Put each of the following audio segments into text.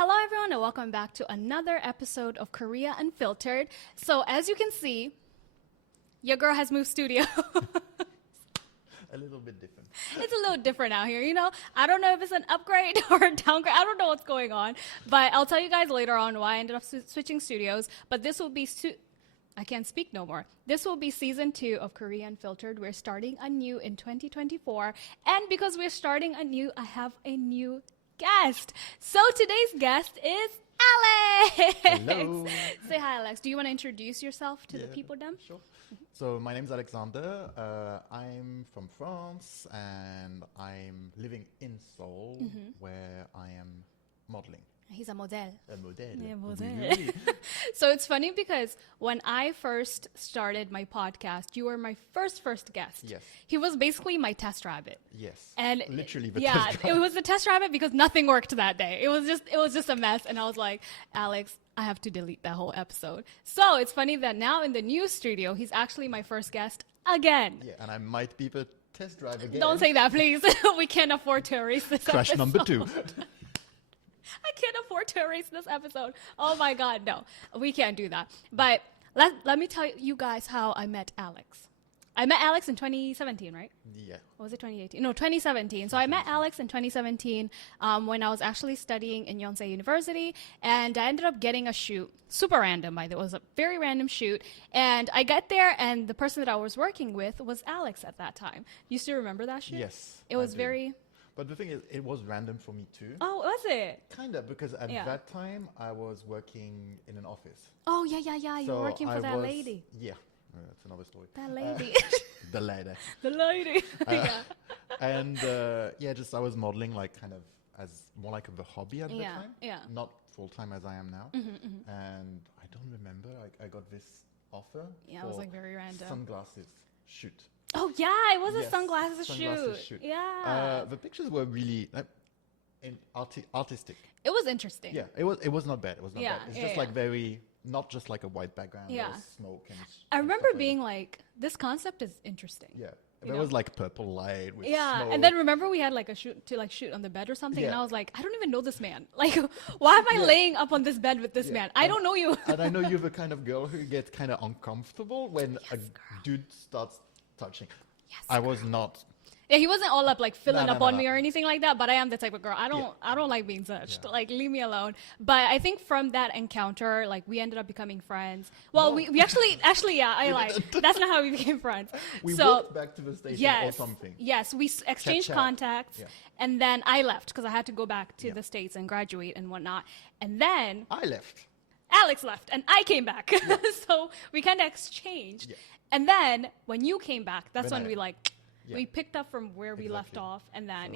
Hello, everyone, and welcome back to another episode of Korea Unfiltered. So, as you can see, your girl has moved studio. A little bit different. It's a little different out here, you know? I don't know if it's an upgrade or a downgrade. I don't know what's going on. But I'll tell you guys later on why I ended up switching studios. But this will be... I can't speak no more. This will be season 2 of Korea Unfiltered. We're starting anew in 2024. And because we're starting anew, I have a new guest. So today's guest is Alex. Hello. Say hi, Alex. Do you want to introduce yourself to the people, Dem? Sure. So my name's Alexander. I'm from France and I'm living in Seoul where I am modeling. He's a model. A model. Yeah, model. Oui. So it's funny because when I first started my podcast, you were my first guest. Yes. He was basically my test rabbit. Yes. And literally the yeah, test it was the test rabbit because nothing worked that day. It was just a mess. And I was like, Alex, I have to delete that whole episode. So it's funny that now in the new studio, he's actually my first guest again. Yeah, and I might be the test drive again. Don't say that, please. We can't afford to erase this Crash episode. number 2. I can't afford to erase this episode. Oh my God, no. We can't do that. But let me tell you guys how I met Alex. I met Alex in 2017, right? Yeah. Or was it 2018? No, 2017. So I met Alex in 2017 when I was actually studying in Yonsei University. And I ended up getting a shoot. Super random, by the way. It was a very random shoot. And I got there, and the person that I was working with was Alex at that time. You still remember that shoot? Yes. It was very... But the thing is, it was random for me too. Oh, was it? Kind of, because at that time, I was working in an office. Oh, yeah. You were working for that lady. Yeah. That's another story. That lady. The lady. The lady. Yeah. And just I was modeling like kind of as more like of a hobby at the time. Yeah. Not full time as I am now. And I don't remember. I got this offer. Yeah, it was like very random. Sunglasses shoot. Oh yeah, it was a sunglasses shoot. Yeah. The pictures were really artistic. It was interesting. Yeah, it was not bad. It was not bad. It's just like very, not just like a white background. Yeah. There was smoke and I remember being like, this concept is interesting. Yeah. There was like purple light with smoke. And then remember we had like a shoot on the bed or something, and I was like, I don't even know this man. Like, why am I laying up on this bed with this man? I don't know you. And I know you're the kind of girl who gets kind of uncomfortable when a dude starts touching. Yes, I was not. Yeah, he wasn't all up like filling up on me or anything like that, but I am the type of girl. I don't like being touched. Yeah. Like, leave me alone. But I think from that encounter, like, we ended up becoming friends. Well, we actually, yeah, I lied. That's not how we became friends. We walked back to the station or something. Yes, we exchanged contacts, and then I left because I had to go back to the States and graduate and whatnot. And then I left. Alex left, and I came back. Yeah. So we kind of exchanged. Yeah. And then when you came back, that's when we we picked up from where we left off, and then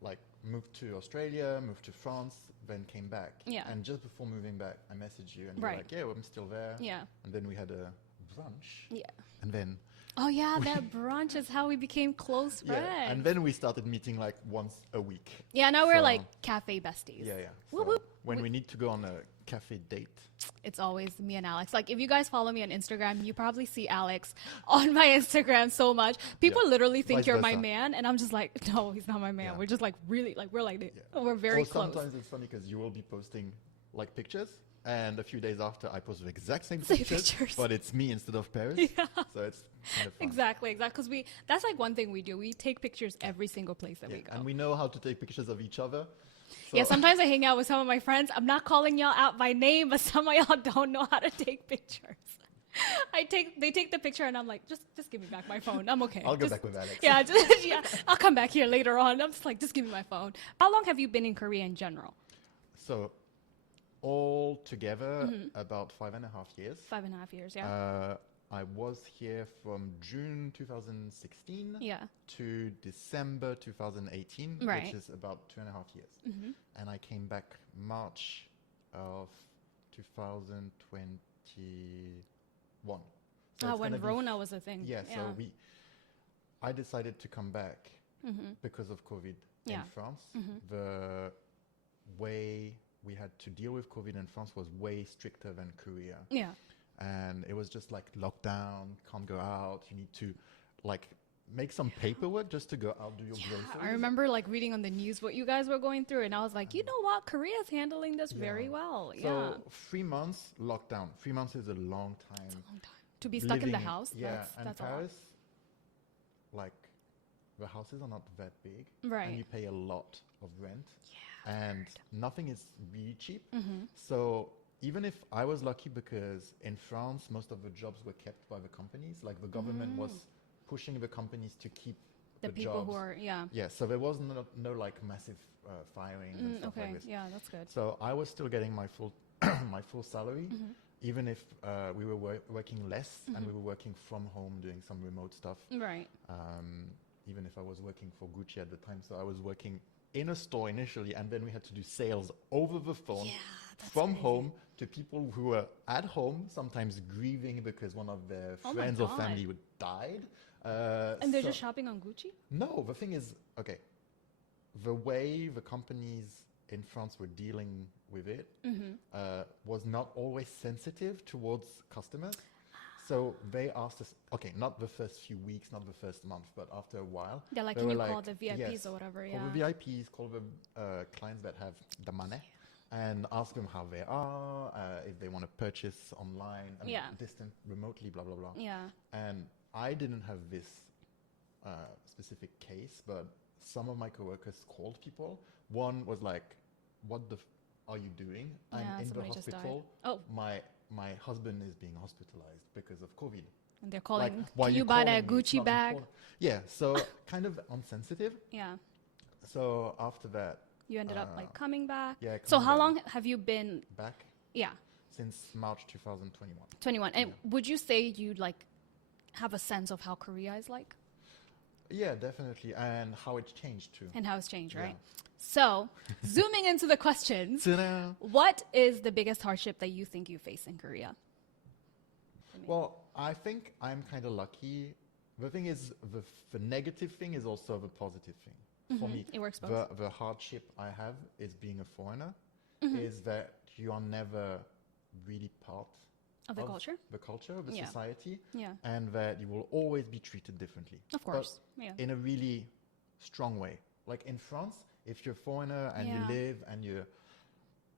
like moved to Australia, moved to France, then came back. Yeah. And just before moving back, I messaged you, and you were like, "Yeah, well, I'm still there." Yeah. And then we had a brunch. Yeah. And then. Oh yeah, that brunch is how we became close friends. Yeah. And then we started meeting like once a week. Yeah. Now we're like cafe besties. Yeah. So whoop, whoop. When we need to go on a cafe date, it's always me and Alex. Like, if you guys follow me on Instagram, you probably see Alex on my Instagram so much. People literally think you're my man, and I'm just like, no, he's not my man. We're just like really, like, we're like, we're very close. Sometimes it's funny because you will be posting like pictures, and a few days after I post the exact same pictures, but it's me instead of Paris. Yeah. So it's kind of fun. Exactly. Because that's like one thing we do. We take pictures every single place that we go. And we know how to take pictures of each other. So. Yeah, sometimes I hang out with some of my friends. I'm not calling y'all out by name, but some of y'all don't know how to take pictures. They take the picture, and I'm like, just give me back my phone. I'm okay. I'll go back with Alex. Yeah, I'll come back here later on. I'm just like, just give me my phone. How long have you been in Korea in general? So, all together, about 5.5 years. 5.5 years, yeah. I was here from June 2016 to December 2018, which is about 2.5 years. And I came back March of 2021. So when Rona was a thing. Yeah, so I decided to come back because of COVID in France. The way we had to deal with COVID in France was way stricter than Korea. Yeah. And it was just like lockdown, can't go out. You need to like make some paperwork just to go out do your groceries. I remember like reading on the news what you guys were going through, and I was like, you know what, Korea's handling this very well. So 3 months lockdown. 3 months is a long time. It's a long time to be stuck in the house. Yeah, and that's Paris, like the houses are not that big, right? And you pay a lot of rent, and nothing is really cheap. Mm-hmm. So even if I was lucky, because in France most of the jobs were kept by the companies, like the government was pushing the companies to keep the people jobs. who are So there was no like massive firings and stuff like this. Yeah, that's good. So I was still getting my full my full salary, even if we were working less and we were working from home doing some remote stuff. Right. Even if I was working for Gucci at the time, so I was working in a store initially, and then we had to do sales over the phone from home to people who were at home, sometimes grieving because one of their friends or family died. And they're just shopping on Gucci? No, the thing is, okay, the way the companies in France were dealing with it was not always sensitive towards customers. So they asked us, okay, not the first few weeks, not the first month, but after a while. They're like, can you call the VIPs or whatever? Call the VIPs, call the clients that have the money, and ask them how they are, if they want to purchase online, distant, remotely, blah, blah, blah. Yeah. And I didn't have this specific case, but some of my coworkers called people. One was like, what the are you doing? I'm in the hospital. Oh. My husband is being hospitalized because of COVID. And they're calling, like, can you buy that Gucci bag? Yeah, so kind of insensitive. Yeah. So after that, you ended up like coming back. Yeah. So how long have you been back? Yeah. Since March 2021. 21. And would you say you like have a sense of how Korea is like? Yeah, definitely, and how it's changed too. And how it's changed, right? So, zooming into the questions, Ta-da. what is the biggest hardship that you think you face in Korea? Well, I think I'm kind of lucky. The thing is, the negative thing is also the positive thing. For me, it works both. The hardship I have is being a foreigner, is that you are never really part of the culture, of the society, yeah, and that you will always be treated differently. Of course, but in a really strong way. Like in France, if you're a foreigner and you live and you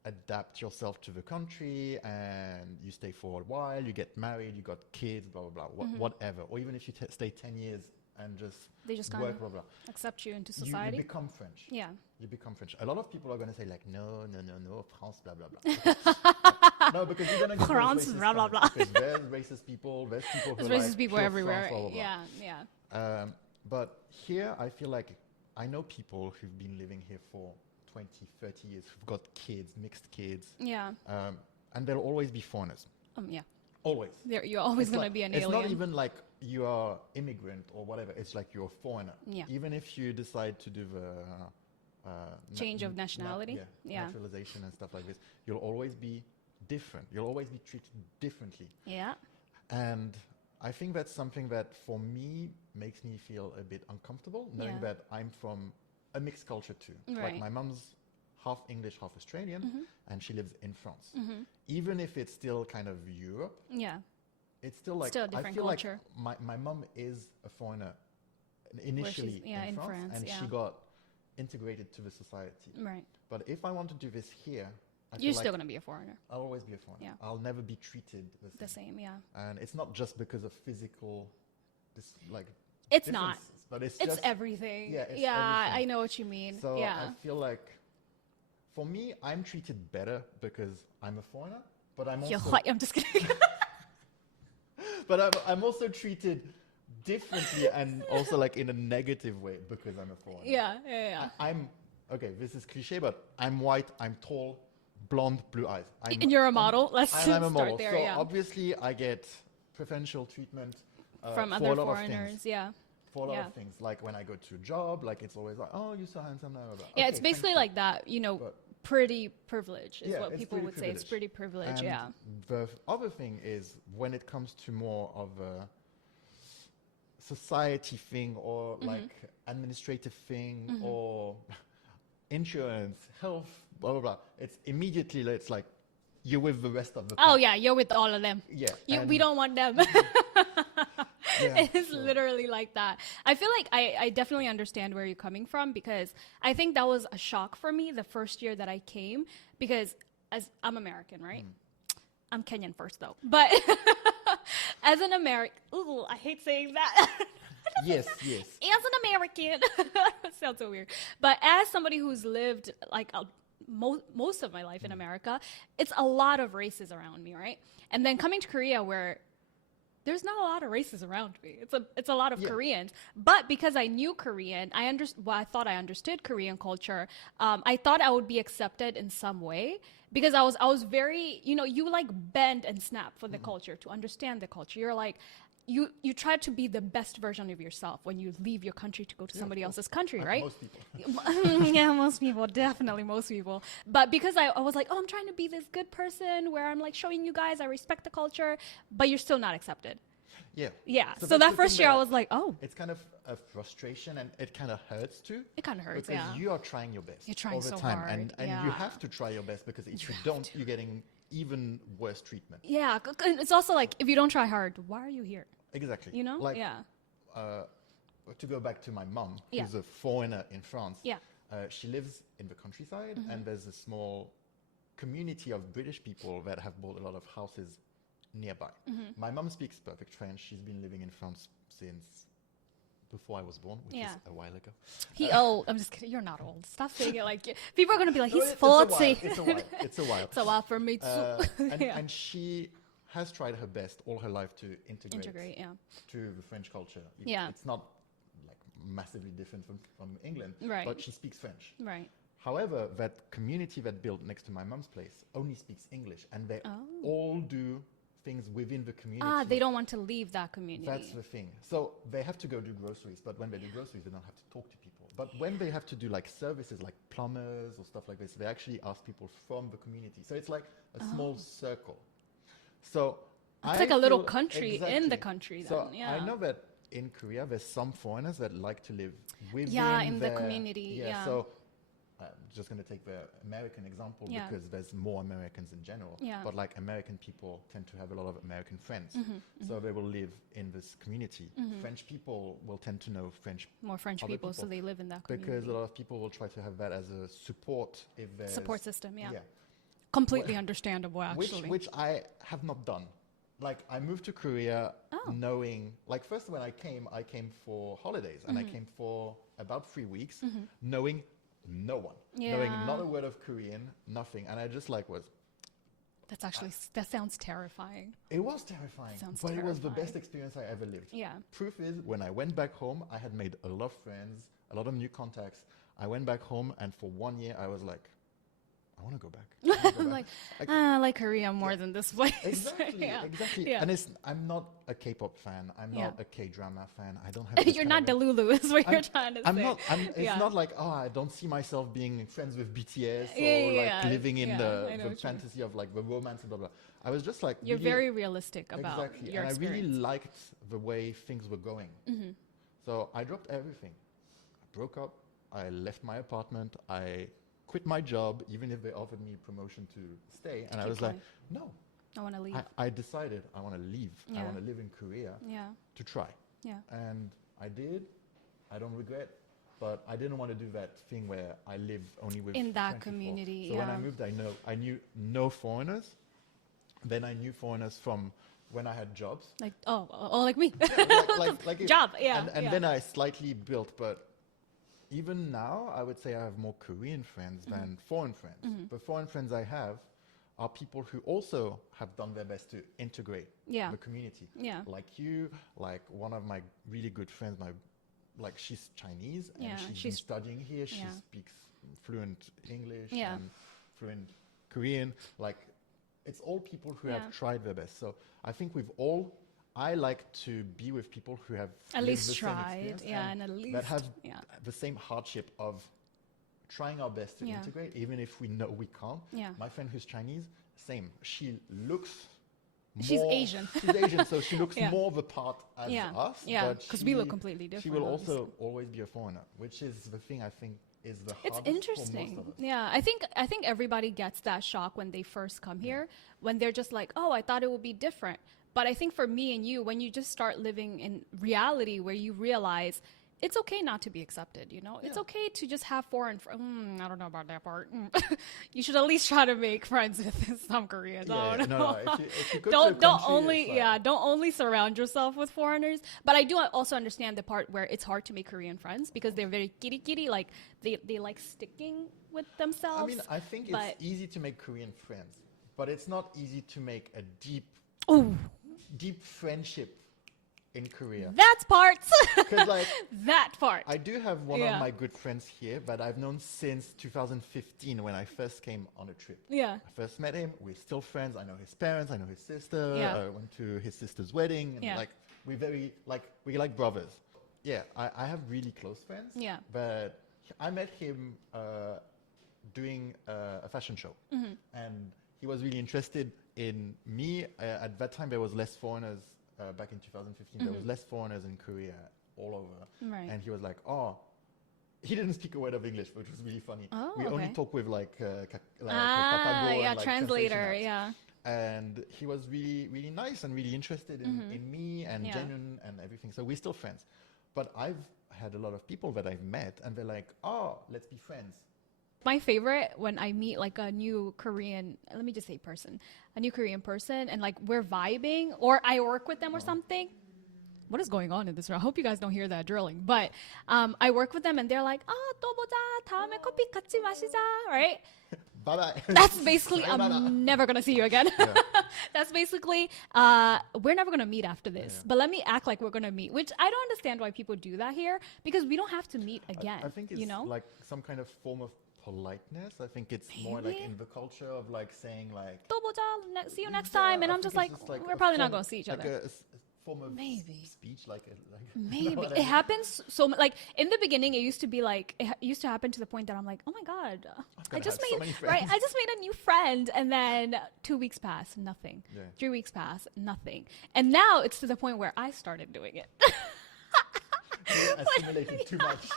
adapt yourself to the country and you stay for a while, you get married, you got kids, blah blah blah, whatever. Or even if you stay 10 years and they just work, blah blah, accept you into society. You become French. Yeah, you become French. A lot of people are going to say like, no, France, blah blah blah. No, because you're going to get France, blah blah blah. Because there's racist people. There's people who racist people everywhere. France, blah, blah, blah. Yeah. But here, I feel like I know people who've been living here for 20, 30 years, who've got kids, mixed kids. Yeah. And they'll always be foreigners. Yeah. Always. You're always going to be an alien. It's not even like you are immigrant or whatever. It's like you're a foreigner. Yeah. Even if you decide to do the change of nationality, naturalization and stuff like this, you'll always be different. You'll always be treated differently. Yeah. And I think that's something that for me makes me feel a bit uncomfortable, knowing that I'm from a mixed culture too. Right. Like my mom's half English, half Australian, and she lives in France. Even if it's still kind of Europe, it's still like, still a different I feel culture. like my mom is a foreigner initially in France, and she got integrated to the society. Right. But if I want to do this here, you're still going to be a foreigner. I'll always be a foreigner. Yeah. I'll never be treated the same. And it's not just because of physical, it's not. But it's everything. Yeah, it's everything. I know what you mean. So I feel like, for me, I'm treated better because I'm a foreigner, but I'm also... I'm just kidding. But I'm also treated differently and also like in a negative way because I'm a foreigner. Yeah. I'm, okay, this is cliche, but I'm white, I'm tall, blonde, blue eyes. And you're a model. Let's I'm a start model. there. So obviously I get preferential treatment from other foreigners. For a lot of things, like when I go to a job, like it's always like, oh, you're so handsome. Blah, blah, blah. Yeah, it's basically like that, pretty privilege is what people would say. It's pretty privilege, and the other thing is when it comes to more of a society thing or like administrative thing or insurance, health, blah, blah, blah. It's immediately, it's like you're with the rest of the pack. Oh, yeah, you're with all of them. Yeah. We don't want them. Yeah, It's sure. literally like that. I feel like I definitely understand where you're coming from because I think that was a shock for me the first year that I came because as I'm American, right? I'm Kenyan first though. But as an American, ooh, I hate saying that. Yes, yes. As an American, it sounds so weird. But as somebody who's lived like most of my life in America, it's a lot of races around me, right? And then coming to Korea, where there's not a lot of races around me. It's a lot of Yeah. Koreans. But because I knew Korean, I thought I understood Korean culture. I thought I would be accepted in some way because I was very, you like bend and snap for the culture to understand the culture. You're like you try to be the best version of yourself when you leave your country to go to somebody else's country, Like right? most people. Yeah, most people, definitely most people. But because I was like, oh, I'm trying to be this good person where I'm like showing you guys I respect the culture, but you're still not accepted. Yeah. Yeah. So that's that the first thing year I that was like, oh, it's kind of a frustration and it kind of hurts too. it kind of hurts. Because Yeah. you are trying your best You're trying all the so time. hard, And yeah. you have to try your best because if you don't, you're getting even worse treatment. Yeah. It's also like if you don't try hard, why are you here? Exactly. You know? Like, Yeah. to go back to my mom, Yeah. who's a foreigner in France. Yeah. She lives in the countryside, and there's a small community of British people that have bought a lot of houses nearby. My mom speaks perfect French. She's been living in France since before I was born, which Yeah. is a while ago. He old. I'm just kidding. You're not old. Stop saying it like people are gonna be like No, he's it's a while. 40. It's a while. It's a while. It's a while for me too. Yeah. And she has tried her best all her life to Integrate. Yeah. to the French culture. Yeah. It's not like massively different from England, Right. but she speaks French. Right. However, that community that built next to my mom's place only speaks English, and they all do things within the community. Ah, they don't want to leave that community. That's the thing. So they have to go do groceries, but when they do groceries, they don't have to talk to people. But when they have to do like services like plumbers or stuff like this, they actually ask people from the community. So it's like a small circle. So It's like a little country in the country then, So yeah. I know that in Korea, there's some foreigners that like to live within in the community, yeah. So I'm just going to take the American example Yeah. because there's more Americans in general. Yeah. But like American people tend to have a lot of American friends. So they will live in this community. French people will tend to know French More French other people, so they live in that community. because a lot of people will try to have that as a support if there's Support system, yeah. yeah. Completely understandable, actually. Which I have not done. Like I moved to Korea knowing, like first when I came for holidays and I came for about 3 weeks, knowing no one, knowing Yeah. not a word of Korean, nothing, and I just like was. That's actually that sounds terrifying. It was terrifying, Sounds but it was the terrifying. best experience I ever lived. Yeah. Proof is when I went back home, I had made a lot of friends, a lot of new contacts. I went back home, and for 1 year, I was like, I want to go back. I wanna go I'm back. like, I like Korea more than this place. Exactly, yeah. exactly. Yeah. And I'm not a K-pop fan. I'm Yeah. not a K-drama fan. I don't have. this You're kind not of Delulu, is what you're I'm- trying to I'm say. not. It's Yeah. not like I don't see myself being friends with BTS or Yeah, like living in yeah, I know the what you mean. fantasy of like the romance and blah blah. I was just like You're really, very realistic about exactly, your and experience. I really liked the way things were going. So I dropped everything. I broke up. I left my apartment. I quit my job, even if they offered me promotion to stay. And I keep was like, going. no. I want to leave. I decided I want to leave. I Yeah. want to live in Korea Yeah. to try. Yeah. And I did. I don't regret. But I didn't want to do that thing where I live only with In that French people. community, So when yeah. I moved, I knew no foreigners. Then I knew foreigners from when I had jobs. Like like me. Like Job, yeah, And yeah. then I slightly built, but even now, I would say I have more Korean friends than foreign friends. The foreign friends I have are people who also have done their best to integrate Yeah. the community. Yeah. Like you, like one of my really good friends, she's Chinese and Yeah, she's been she's- studying here. She yeah. speaks fluent English Yeah. and fluent Korean. Like, it's all people who Yeah. have tried their best. So I think I like to be with people who have At lived least the same tried, experience yeah, and at least, that have yeah. the same hardship of trying our best to Yeah. integrate, even if we know we can't. Yeah. My friend who's Chinese, same. She looks. She's more- Asian. She's Asian, so she looks Yeah. more the part as Yeah. us. Yeah, but 'cause we look she- completely She different, will also obviously. always be a foreigner, which is the thing I think is the It's hardest interesting. for most of us. Yeah, I think everybody gets that shock when they first come here, when they're just like, "Oh, I thought it would be different." But I think for me and you, when you just start living in reality where you realize it's okay not to be accepted, you know? It's okay to just have foreign I don't know about that part. You should at least try to make friends with some Koreans. I don't know. No, if you go don't to a country, only it's like, don't only surround yourself with foreigners. But I do also understand the part where it's hard to make Korean friends because they're very kitty, like they like sticking with themselves. I mean, I think it's easy to make Korean friends, but it's not easy to make a deep friendship in Korea. That's parts. 'Cause, like, that part. I do have one of my good friends here that I've known since 2015 when I first came on a trip. Yeah. I first met him. We're still friends. I know his parents. I know his sister. Yeah. I went to his sister's wedding. And like we're like brothers. Yeah, I have really close friends. Yeah. But I met him doing a fashion show, and he was really interested in me. At that time, there was less foreigners. Back in 2015, there was less foreigners in Korea all over. Right. And he was like, he didn't speak a word of English, which was really funny. Oh, we only okay. talk with like Papago and, like, translator, translation apps. yeah. And he was really, really nice and really interested in me and genuine and everything. So we're still friends. But I've had a lot of people that I've met and they're like, let's be friends. My favorite when I meet like a new Korean, let me just say a new Korean person, and like we're vibing or I work with them or something. What is going on in this room? I hope you guys don't hear that drilling. But I work with them and they're like, 또 보자. 다음에 커피 같이 마시자. Right? Bye-bye. That's basically, I'm never going to see you again. Yeah. That's basically, we're never going to meet after this. Yeah. But let me act like we're going to meet, which I don't understand why people do that here because we don't have to meet again. I think it's like some kind of form of politeness. I think it's more like in the culture of like saying like 또 보자, see you next time. And I'm just like, we're probably not going to see each other. A form of speech, Maybe what I it mean? happens like in the beginning. It used to be like it used to happen to the point that I'm like, oh my god, I just so many made friends. I just made a new friend, and then 2 weeks pass, nothing. Yeah. 3 weeks pass, nothing, and now it's to the point where I started doing it. Assimilated too much.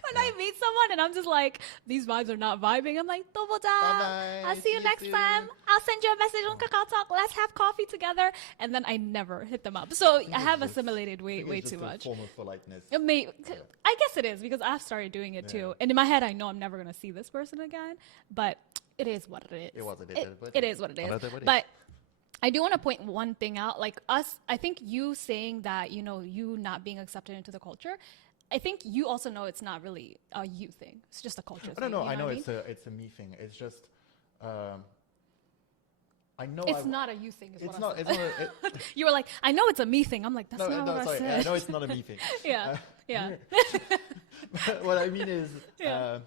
When I meet someone and I'm just like, these vibes are not vibing, I'm like, 또 보자. Bye-bye. I'll see you next soon. time. I'll send you a message on Kakao Talk. Let's have coffee together. And then I never hit them up. So I have assimilated way too much. Form of politeness. I guess it is because I've started doing it too. And in my head, I know I'm never going to see this person again. But it is what it is. It was It is what it is. But I do want to point one thing out. Like us, I think you saying that, you know, you not being accepted into the culture, I think you also know it's not really a you thing. It's just a culture thing. I don't know. You I know what it's a me thing. It's just I know it's not a you thing. Is it's what not. I It's said. not. You were like, I know it's a me thing. I'm like, that's not what I sorry. said. I know it's not a me thing. Yeah. Yeah. What I mean is, Yeah.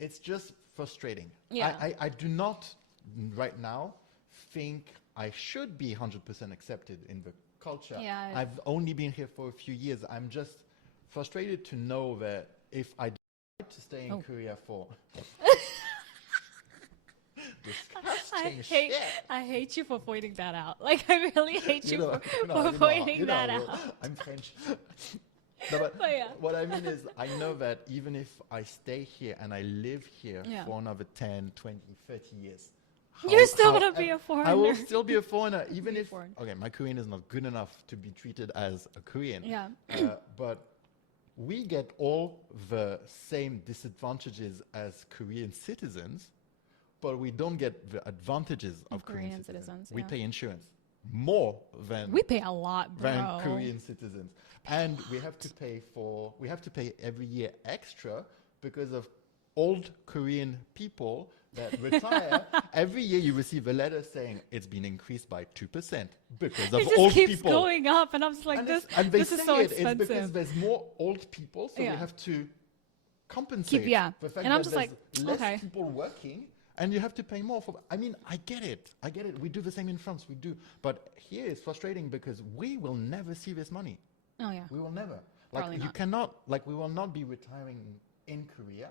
it's just frustrating. Yeah. I do not right now think I should be 100% accepted in the culture. Yeah. I've only been here for a few years. I'm just frustrated to know that if I decide to stay in Korea for I hate you for pointing that out. Like, I really hate you for pointing that out. I'm French. No, but yeah. what I mean is, I know that even if I stay here and I live here for another 10, 20, 30 years, you're still going to be a foreigner. I will still be a foreigner, even if, foreign. okay, my Korean is not good enough to be treated as a Korean. Yeah. But we get all the same disadvantages as Korean citizens, but we don't get the advantages of Korean citizens. We pay insurance more than we pay a lot, bro. than Korean citizens, and we have to pay every year extra because of old Korean people that retire. Every year you receive a letter saying it's been increased by 2% because of it just old keeps people. going up, and I'm just like, this is so expensive. It's because there's more old people, so we have to compensate the fact and I'm that just there's like, less people working. And you have to pay more for. I mean, I get it. We do the same in France. We do, but here it's frustrating because we will never see this money. Oh yeah. We will never. Probably Like you not. cannot. Like we will not be retiring in Korea.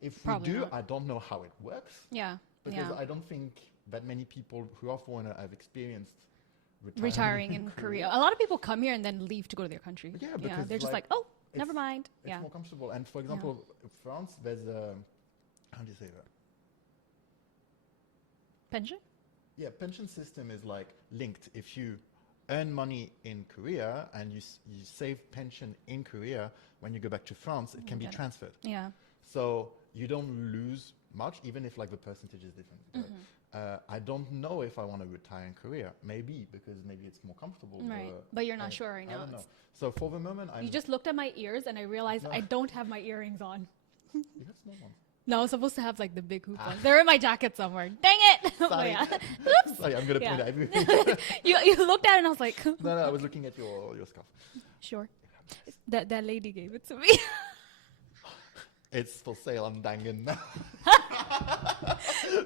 If Probably we do, not. I don't know how it works. Yeah. Because yeah. I don't think that many people who are foreigner have experienced retiring in Korea. A lot of people come here and then leave to go to their country. Yeah, because they're just like, oh, never mind. It's more comfortable. And for example, France, there's a how do you say that? Pension? Yeah, pension system is like linked. If you earn money in Korea and you save pension in Korea, when you go back to France, it can be transferred. Yeah. So you don't lose much, even if like the percentage is different. But, I don't know if I want to retire in Korea. Maybe, because maybe it's more comfortable. Right. But you're not sure right now. I don't know. So for the moment, You just looked at my ears and I realized I don't have my earrings on. You have small ones. No, I was supposed to have like the big hoop ones. They're in my jacket somewhere. Dang it! Sorry. Oops. Sorry, I'm going to point at everything. You looked at it and I was like, No, I was looking at your scarf. sure. That lady gave it to me. It's for sale on Dangan now.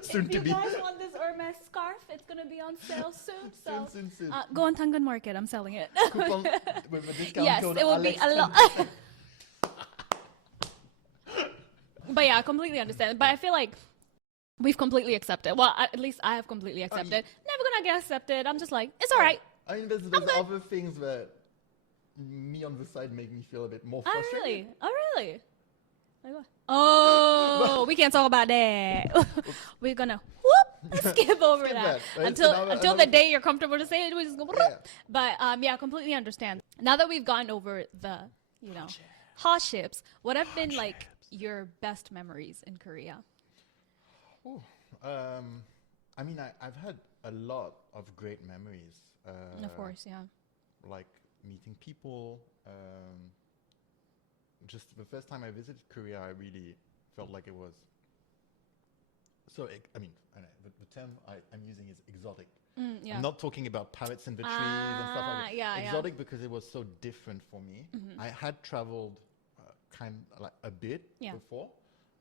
Soon If to you be. guys want this Hermes scarf, it's gonna be on sale soon. So Soon. go on Tangan Market. I'm selling it. Coupon with a discount Yes, code it will be Alex a lot. 10%. But yeah, I completely understand. But I feel like we've completely accepted. Well, at least I have completely accepted. Never gonna get accepted. I'm just like, it's all right. I mean, there's other things that me on the side make me feel a bit more Oh frustrated. really? Oh really? Like what? Oh, we can't talk about that. We're gonna skip over Skip that that. until Another the day you're comfortable to say it. We just go. Yeah. But yeah, I completely understand. Now that we've gone over the hardships, what have been like your best memories in Korea? Ooh, I mean, I've had a lot of great memories. Of course, yeah. Like meeting people. Just the first time I visited Korea, I really felt like it was. So, I mean, the term I'm using is exotic. Yeah. I'm not talking about pirates in the trees and stuff like that. Yeah, Exotic because it was so different for me. I had traveled like a bit before.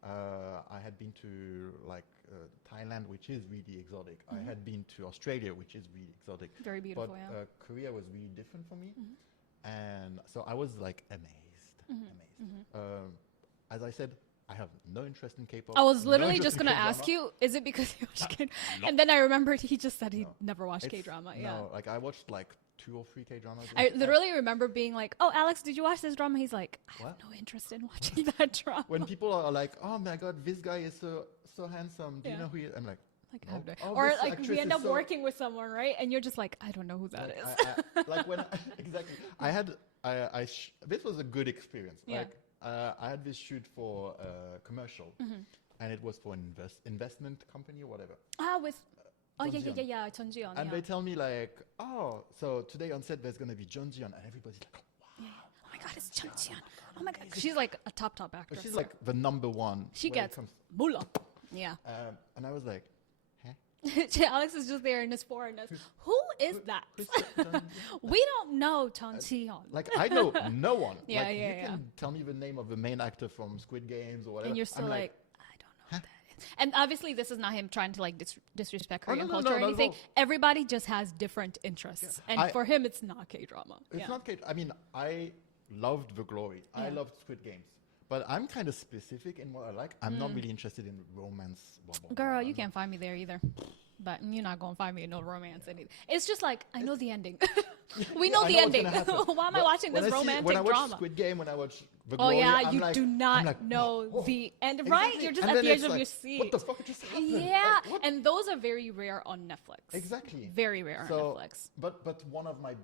I had been to like Thailand, which is really exotic. I had been to Australia, which is really exotic. Very beautiful, but, yeah. Korea was really different for me. And so I was like amazed. As I said, I have no interest in K-pop. I was no literally interest just in gonna K-drama. ask you, is it because you watch K-drama? No. And then I remembered he just said he never watched It's- K-drama. Yeah. No, like I watched like 2 or 3 K-dramas. I literally remember being like, "Oh, Alex, did you watch this drama?" He's like, "I have What? no interest in watching that drama." When people are like, "Oh my God, this guy is so handsome. Do you Yeah. know who he is?" I'm like, Like, no. I have no- Oh, or this like actress we end is up so- working with someone, right? And you're just like, "I don't know who that is." like when exactly, this was a good experience. Yeah. Like I had this shoot for a commercial, and it was for an investment company or whatever. With Jeonjeon. yeah, Chunjion. And Yeah. they tell me like, "Oh, so today on set there's gonna be Jeonjeon," and everybody's like, Yeah. Oh my God, it's Chunjion. Oh my God, she's like a top actress. she's like the number one. She when it gets comes- moolah. Yeah. and I was like, huh? Alex is just there in his foreignness. Who is that? Who's Jeonjeon? We don't know Chun Ji-hyun. Like I know no one. Yeah, like, yeah, you can tell me the name of the main actor from Squid Games or whatever. And you're still I'm like, I don't know who that is. And obviously, this is not him trying to like disrespect Oh, Korean no, culture or not at anything. all. Everybody just has different interests, and I- for him, it's not K-drama. It's not Kate. I mean, I loved The Glory. I Yeah. loved Squid Games. But I'm kind of specific in what I like. I'm not really interested in romance. Blah, blah, blah. Girl, you can't find me there either. But you're not gonna find me in no romance anything. It's just like I know the ending. We Yeah, know I the what's ending. gonna happen. Why am I But watching when this I see- romantic when I watch drama? Squid Game, when I watch The Oh Glory, yeah, I'm you like, do not I'm like, know oh, the end, exactly. right? You're just And at then the edge it's of like, your seat. What the fuck just happened? Yeah, Like, what? and those are very rare on Netflix. Exactly. Very rare So, on Netflix. but one of my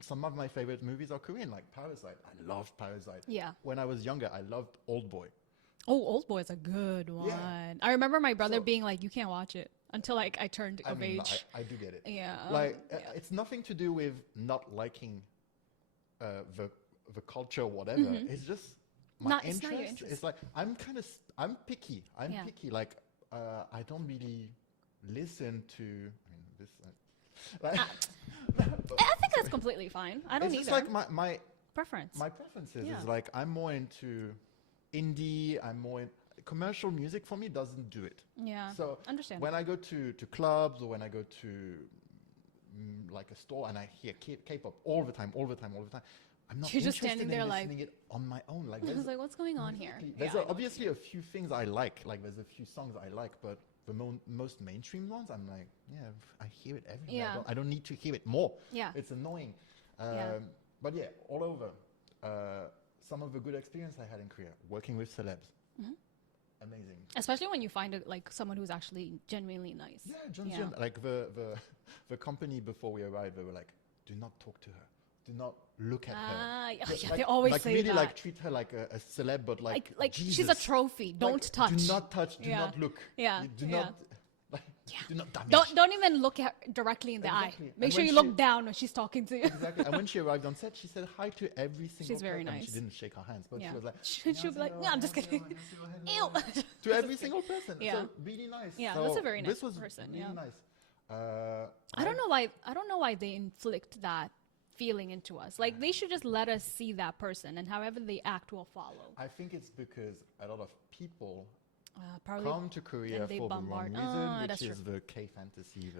some of my favorite movies are Korean, like Parasite. I loved Parasite. Yeah. When I was younger, I loved Old Boy. Oh, Old Boy is a good one. Yeah. I remember my brother So- being like, "You can't watch it until like I turned I of mean, age." I do get it. Yeah. Like yeah. it's nothing to do with not liking the culture, or whatever. It's just my It's interest. not your interest. It's like I'm picky. I'm Yeah. picky. Like I don't really listen to. I mean, this. Like, I think that's completely fine. I don't it's either. just like my Preference. my preferences Yeah. is like I'm more into indie. I'm more in commercial music. For me, doesn't do it. yeah. So Understand. when I go to clubs or when I go to like a store and I hear K-pop all the time, I'm not You're just interested standing in there like- listening it on my own. Like I there's, was like, "What's going on here?" exactly. There's Yeah, I know. obviously a few things I like. Like there's a few songs I like, but the most mainstream ones, I'm like, yeah, I hear it everywhere. Yeah. I don't need to hear it more. Yeah. It's annoying. Yeah. But yeah, all over. Some of the good experience I had in Korea, working with celebs. Mm-hmm. Amazing. Especially when you find it like someone who's actually genuinely nice. Yeah, Jeonjeon. Like the company before we arrived, they were like, do not talk to her. Do not look at her. Yeah, they always like say really that. like treat her like a celeb, but like she's a Jesus. trophy. Don't Like, touch. Do not touch. Do not look. Yeah, You do yeah. not. Like, do not damage. Don't even look at her directly in the Exactly. eye. And Make sure when you she- look down when she's talking to you. Exactly. And when she arrived on set, she said hi to every single She's very person. I mean, nice. she didn't shake her hands, but Yeah. she was like, She'll be like, "안녕하세요, "No, I'm just 안녕하세요, kidding." 안녕하세요, hello." Ew. To every single person. Yeah. So really nice. Yeah, So that's a very nice this was person, Really yeah. nice. I don't know why they inflict that feeling into us. Like they should just let us see that person, and however they act will follow. I think it's because a lot of people Probably come to Korea and they for bombard. the wrong reason, which That's is true. the K fantasy,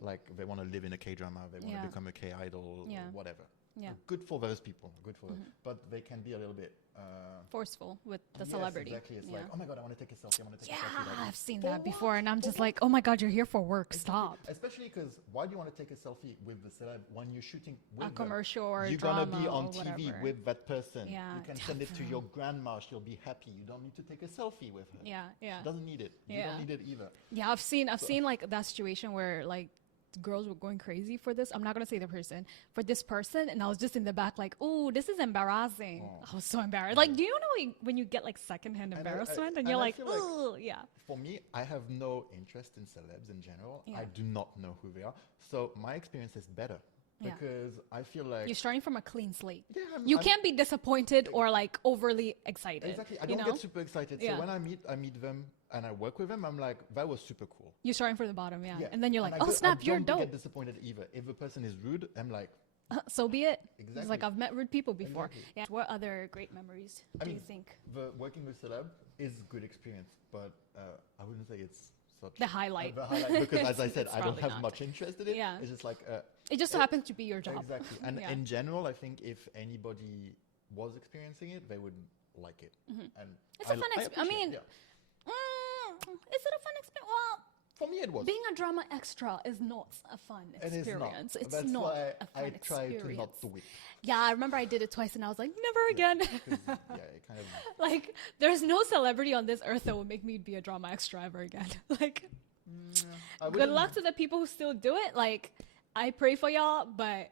like they want to live in a K drama, they want Yeah. to become a K idol, Yeah. whatever. Yeah. Good for those people, but they can be a little bit forceful with the yes, celebrity. Exactly. It's Yeah. like, oh my god, I want to take a selfie. I want to take a selfie. Yeah, Like, I've seen for that before, what? and I'm For just what? like, oh my god, you're here for work. Stop. Especially because why do you want to take a selfie with the celeb when you're shooting with A them? commercial or a You're gonna be drama on or TV whatever. with that person. Yeah, You can send it to your grandma. She'll be happy. You don't need to take a selfie with her. Yeah, yeah. She doesn't need it. You Yeah. don't need it either. Yeah, I've seen like that situation where like girls were going crazy for this. I'm not gonna say the person for this person, and I was just in the back like, oh, this is embarrassing. I was so embarrassed. Like, do you know when you get like secondhand And I- embarrassment, and and you're I like, feel like- oh, yeah, For me, I have no interest in celebs in general. Yeah. I do not know who they are. So my experience is better Yeah. because I feel like you're starting from a clean slate. Yeah, You I'm- can't be disappointed or like overly excited. exactly. I you don't know? get super excited. Yeah. So when I meet them and I work with them, I'm like, that was super cool. You're starting from the bottom, yeah. Yeah. And then you're like, I oh go- snap, you're I don't get dope. disappointed either. If the person is rude, I'm like, So be it. It's Exactly. like I've met rude people before. Exactly. Yeah. What other great memories I do you mean, think? the working with celeb is good experience, but I wouldn't say it's such The highlight. The highlight because, as I said, It's I don't probably have not. much interest in it. Yeah. It's just like It just so happens to be your job. exactly. And Yeah. in general, I think if anybody was experiencing it, they would like it. And It's a fun experience. I appreciate mean, it, is it a fun experience? Well, for me, it was. being a drama extra is not a fun It is experience. not. It's That's not why a I fun try experience. to not do it. Yeah, I remember I did it twice and I was like, never again. 'Cause, yeah, it kind of. Like, there's no celebrity on this earth that will make me be a drama extra ever again. Like, I good wouldn't- luck to the people who still do it. Like, I pray for y'all, but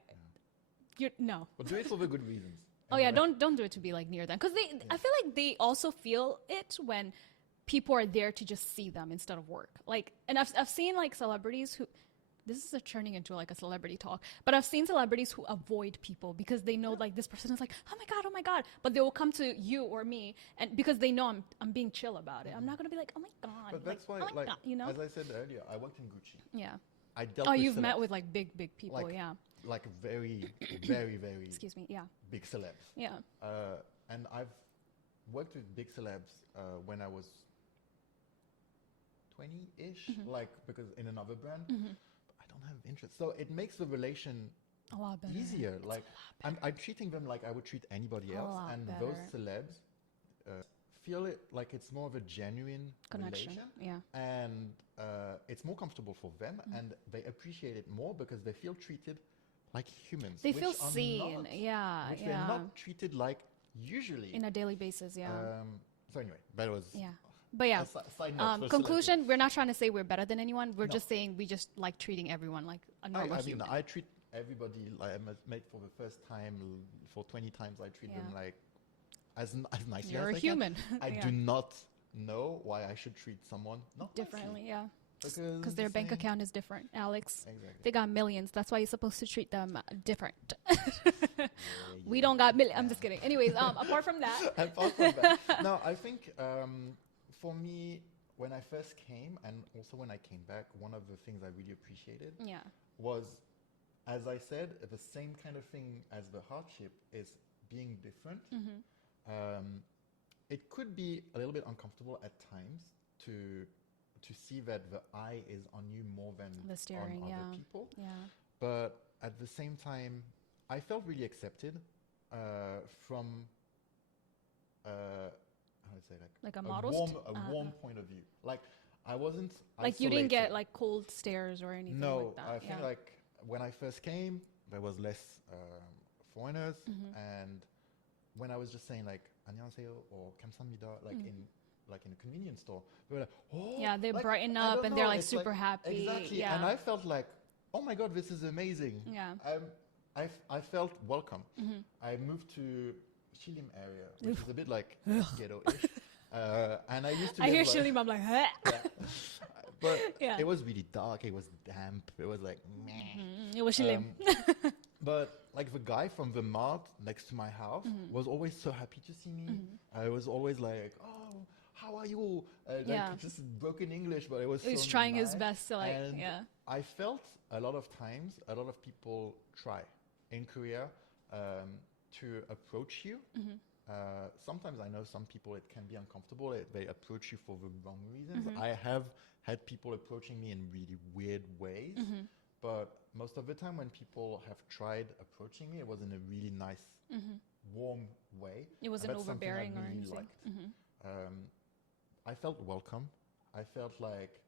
no. But do it for the good reasons. Oh yeah, don't do it to be like near them, because I feel like they also feel it when people are there to just see them instead of work. Like, and I've seen like celebrities who, this is turning into like a celebrity talk, but I've seen celebrities who avoid people because they know like this person is like, oh my god, but they will come to you or me, and because they know I'm being chill about it. I'm not gonna be like, oh my god. But that's why, oh my like, God, you know? as I said earlier, I worked in Gucci. Yeah. I dealt Oh, with you've celebs, met with like big people. like, Yeah. like very, very, very Excuse me. Yeah. big celebs. Yeah. And I've worked with big celebs when I was 20-ish, like because in another brand, but I don't have interest. So it makes the relation A lot better. easier. Like I'm treating them like I would treat anybody A else, lot and better. those celebs feel it like it's more of a genuine Connection. relation, Yeah. and it's more comfortable for them, and they appreciate it more because they feel treated like humans. They which feel are seen. not- Yeah. which Yeah. they're not treated like usually. In a daily basis. Yeah. So anyway, that was Yeah. But yeah, a side note for conclusion, we're not trying to say we're better than anyone. We're just saying we just like treating everyone like a normal I mean, human. I treat everybody like I met for the first time for 20 times. I treat them Yeah. like as nicely You're as a I human. Can. I Yeah. do not know why I should treat someone not Differently, nicely, yeah. because Because their the bank same- account is different, Alex. Exactly. They got millions. That's why you're supposed to treat them different. We don't got millions. I'm just kidding. Anyways, apart from that, Apart from that, no, I think for me, when I first came and also when I came back, one of the things I really appreciated yeah, was, as I said, the same kind of thing as the hardship is being different. It could be a little bit uncomfortable at times to see that the eye is on you more than The steering, on yeah. other people. yeah, But at the same time, I felt really accepted from how to say, like a a modest, warm point of view. Like I wasn't like you didn't get isolated. like cold stares or anything No, like that. I think yeah. like when I first came, there was less foreigners, and when I was just saying like 안녕하세요 or 감사합니다, like in a convenience store, they were like, oh, Yeah, they like, brighten I up don't and they're know, like it's super happy. Exactly, Yeah. and I felt like, oh my god, this is amazing. Yeah. I felt welcome. I moved to Chilim area, which is a bit like ghetto-ish. And I used to I live hear Shilim, I'm like, huh? yeah. But Yeah. it was really dark. It was damp. It was like, meh. It was Shilim. But like the guy from the mart next to my house was always so happy to see me. I was always like, oh, how are you? Like just broken English, but it was He's so trying his nice. best to like, And yeah. I felt a lot of times, a lot of people try in Korea to approach you. Sometimes I know some people, it can be uncomfortable. They approach you for the wrong reasons. I have had people approaching me in really weird ways. But most of the time when people have tried approaching me, it was in a really nice, warm way. It wasn't And that's something I overbearing or really anything. liked. I felt welcome. I felt like,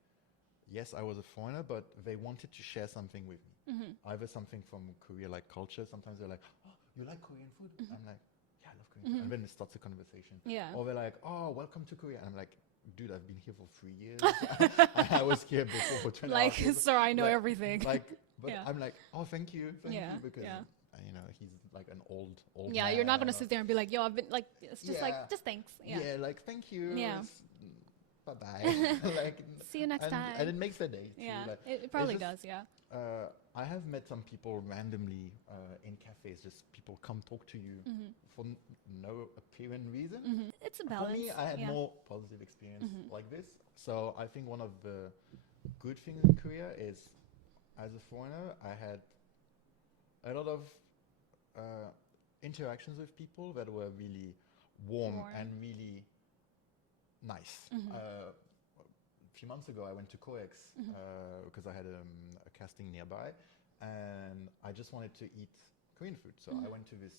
yes, I was a foreigner, but they wanted to share something with me. Either something from Korea, like culture. Sometimes they're like, oh, you like Korean food? I'm like, yeah, I love Korean food. And then it starts a conversation. Yeah. Or they're like, oh, welcome to Korea. And I'm like, dude, I've been here for 3 years. I was here before for 20 Like, years. sir, I know Like- everything. But I'm like, oh, thank you, because you know he's like an old Yeah, man. you're not gonna sit there and be like, yo, I've been like, it's just like, just thanks. Yeah. Yeah, like thank you. Yeah. Bye bye. Like, See you next time. And it makes the day. Too. Yeah, Like, it probably it's just, does. Yeah. I have met some people randomly in cafes. Just people come talk to you for no apparent reason. It's a balance. For me, I had yeah. more positive experience like this. So I think one of the good things in Korea is, as a foreigner, I had a lot of interactions with people that were really warm. And really nice. A few months ago, I went to COEX because I had a casting nearby, and I just wanted to eat Korean food. So I went to this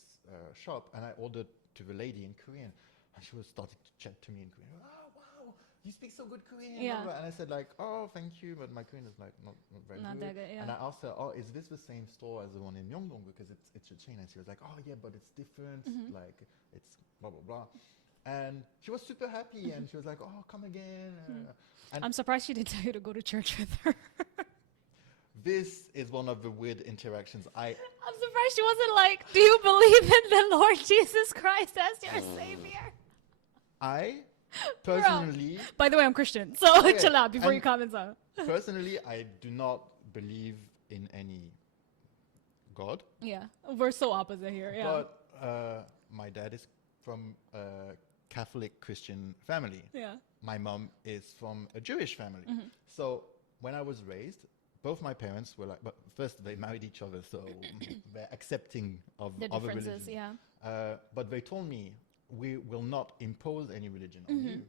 shop and I ordered to the lady in Korean, and she was starting to chat to me in Korean. Oh wow, you speak so good Korean. Yeah. Blah, blah. And I said like, oh, thank you, but my Korean is like not very Not good. that good, yeah. And I asked her, oh, is this the same store as the one in Myeongdong? Because it's a chain. And she was like, oh yeah, but it's different. Like it's blah blah blah. And she was super happy, and she was like, "Oh, come again." And I'm surprised she didn't tell you to go to church with her. this is one of the weird interactions. I'm surprised she wasn't like, "Do you believe in the Lord Jesus Christ as your Savior?" I personally, By the way, I'm Christian, so Okay, chill out before you and- comment on. personally, I do not believe in any God. Yeah, we're so opposite here. Yeah. But my dad is from a Catholic Christian family. Yeah. My mom is from a Jewish family. So when I was raised, both my parents were like, but first they married each other, so they're accepting of The other differences, religions. yeah. But they told me, we will not impose any religion on you.